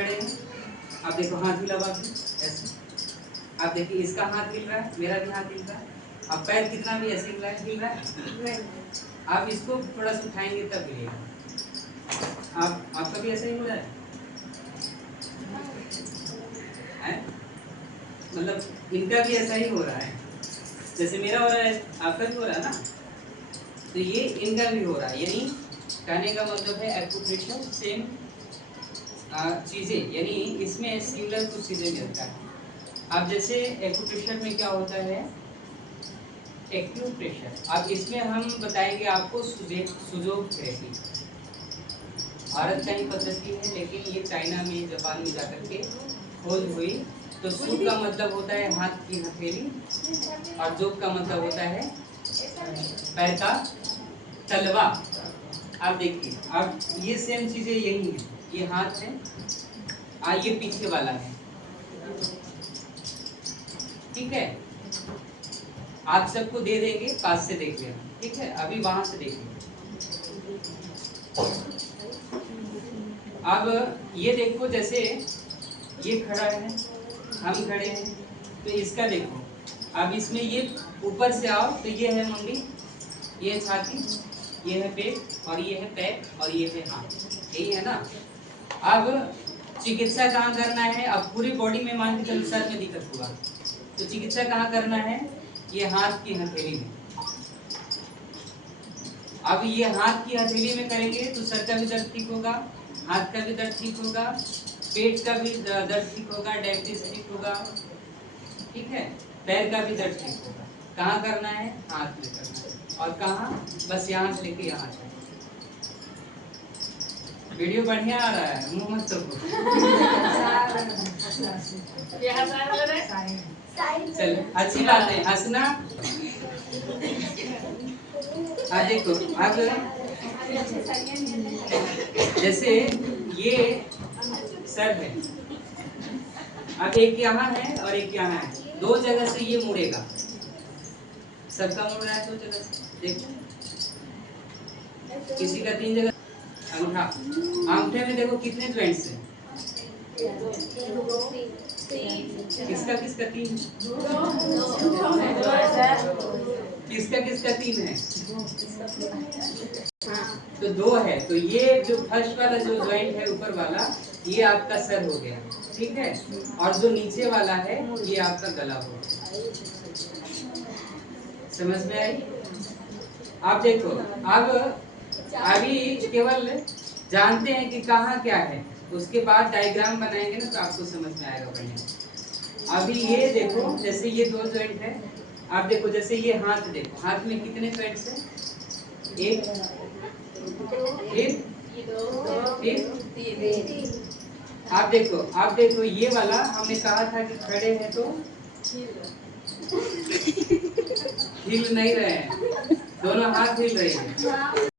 खड़े हैं, आप देखो हाथ हिला बाकी ऐसे, आप देखिए इसका हाथ हिल रहा है, मेरा भी हाथ हिल रहा है, अब पैर कितना भी ऐसे हिल रहा है, आप इसको थोड़ा सा उठाएंगे तब हिलेगा। आप आपका भी ऐसा ही हो रहा है? मतलब इनका भी ऐसा ही हो रहा है, जैसे मेरा हो रहा है आपका भी हो रहा है ना, तो ये इनका भी हो रहा है। यानी कहने का मतलब है एक्यूप्रेशर सेम चीजें, यानी इसमें सिमिलर कुछ चीजें मिलता है। अब जैसे एक्यूप्रेशर में क्या होता है, एक्यूप्रेशर, अब इसमें हम बताएंगे आपको सुजोग थेरेपी। भारत का ही पद्धति है, लेकिन ये चाइना में जापान में जाकर के खोज हुई। तो सु का मतलब होता है हाथ की हथेली और जोग का मतलब होता है पैर का तलवा। आप देखिए, अब ये सेम चीजें यही है, ये हाथ है और ये पीछे वाला है, ठीक है। आप सबको दे देंगे, पास से देख लेना, ठीक है। अभी वहां से देखिए, अब ये देखो, जैसे ये खड़ा है, हम खड़े हैं, तो इसका देखो, अब इसमें ये ऊपर से आओ तो ये है मुंडी, ये है छाती, ये है पेट और ये है पैर और ये है हाथ, यही है ना। अब चिकित्सा कहाँ करना है, अब पूरी बॉडी में मान के चलो सर में दिक्कत हुआ तो चिकित्सा कहाँ करना है, ये हाथ की हथेली में। अब ये हाथ की हथेली में करेंगे तो सर का भी दर्द ठीक होगा, हाथ का भी दर्द ठीक होगा, पेट का भी दर्द ठीक होगा, डायबिटीज ठीक होगा, ठीक है, पैर का भी दर्द ठीक होगा। कहाँ करना है, हाथ में करना है, और कहाँ, बस यहाँ से लेके यहाँ तक। वीडियो बढ़िया आ रहा है, मुंह मत तो चल, अच्छी बात है, हंसना। देखो, अब जैसे ये सर है, अब एक यहाँ है और एक यहाँ है, दो जगह से ये मुड़ेगा, सबका मुड़ रहा है दो जगह से, देखो किसी का 3 जगह। अंगूठा, अंगूठे में देखो कितने ज्वाइंट्स हैं, किसका किसका 3, किसका किसका 3 है, तो 2 है। तो ये जो फर्स्ट वाला जो ज्वाइंट है ऊपर वाला, ये आपका सर हो गया, ठीक है, और जो नीचे वाला है ये आपका गला हो गया। समझ में आई? आप देखो, अब अभी केवल जानते हैं कि कहाँ क्या है, उसके बाद डायग्राम बनाएंगे ना तो आपको समझ में आएगा बढ़िया। अभी ये देखो, जैसे ये 2 जॉइंट है, आप देखो जैसे ये हाथ देखो, हाथ में कितने जॉइंट्स हैं, एक, आप देखो ये वाला हमने कहा था कि खड़े हैं तो हिल नहीं रहे हैं, दोनों हाथ हिल रहे हैं।